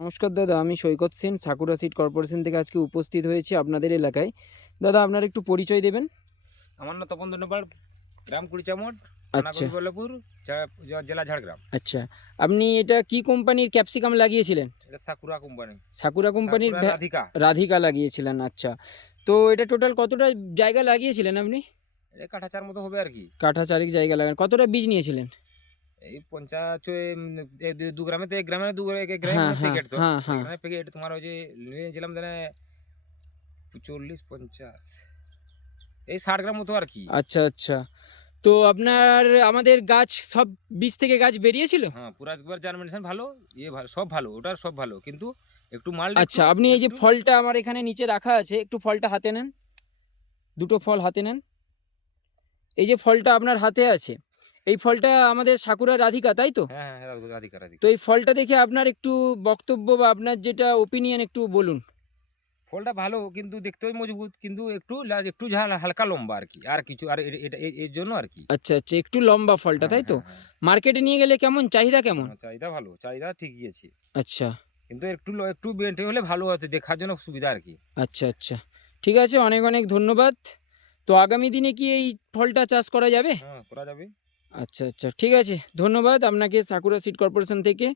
নমস্কার দাদা, আমি সৈকত সেন সাকুরা সিড কর্পোরেশন থেকে আজকে উপস্থিত হয়েছি আপনাদের এলাকায়। দাদা আপনার একটু পরিচয় দেবেন? আমার নাম তপন ধন্যবাদ, গ্রাম কুড়িচামট, থানা আচ্ছা, কবিবল্লভপুর, জেলা ঝাড়গ্রাম। আচ্ছা। আপনি এটা কি কোম্পানির ক্যাপসিকাম লাগিয়েছিলেন? এটা সাকুরা কোম্পানি, সাকুরা কোম্পানির সাকুরা রাধিকা। রাধিকা লাগিয়েছিলেন, আচ্ছা। তো এটা টোটাল কতটা জায়গা লাগিয়েছিলেন আপনি? এটা কাঠা চার মতো হবে আর কি। কাঠা চারেক জায়গা লাগান, কতটা বীজ নিয়েছিলেন? এই পঞ্চাশ দু গ্রামে, তো এক গ্রামে এক গ্রামে হ্যাঁ মানে হ্যাঁ প্যাকেট, তো হ্যাঁ হ্যাঁ। এখানে প্যাকেট তোমার ওই যে নিয়েছিলাম তাহলে 40-50, এই 60 গ্রাম মতো আর কি। আচ্ছা আচ্ছা। তো আপনার আমাদের গাছ সব বীজ থেকে গাছ বেরিয়েছিল? হ্যাঁ, পুরা একবার জার্মিনেশন ভালো, ইয়ে ভালো, সব ভালো, ওটার সব ভালো, কিন্তু একটু মাল একটু আচ্ছা, আপনি এই যে একটু ফলটা আমার এখানে নিচে রাখা আছে, একটু ফলটা হাতে নেন। দুটো ফল হাতে নেন। এই যে ফলটা আপনার হাতে আছে, এই ফলটা আমাদের সাকুরা রাধিকা, তাই তো? হ্যাঁ হ্যাঁ, রাধিকা তো রাধিকা। এই ফলটা দেখে আপনার একটু বক্তব্য বা আপনার যেটা ওপিনিয়ন একটু বলুন। ফলটা ভালো, কিন্তু দেখতেও মজবুত, কিন্তু একটু ঝাল, হালকা লম্বা আর কি, আর কিছু, আর এটা এর জন্য আর কি। আচ্ছা আচ্ছা, একটু লম্বা ফলটা, হ্যাঁ তাই তো? হ্যাঁ হ্যাঁ। মার্কেটে নিয়ে গেলে কেমন চাহিদা কেমন? চাহিদা ভালো, চাহিদা ঠিকই আছে, আচ্ছা কিন্তু একটু বেটে হলে ভালো হতো, দেখার জন্য সুবিধা আর কি। আচ্ছা আচ্ছা, ঠিক আছে, অনেক অনেক ধন্যবাদ। তো আগামী দিনে কি এই ফলটা চাষ করা যাবে? হ্যাঁ, করা যাবে। আচ্ছা আচ্ছা, ঠিক আছে, ধন্যবাদ আপনাকে সাকুরা সিড কর্পোরেশন থেকে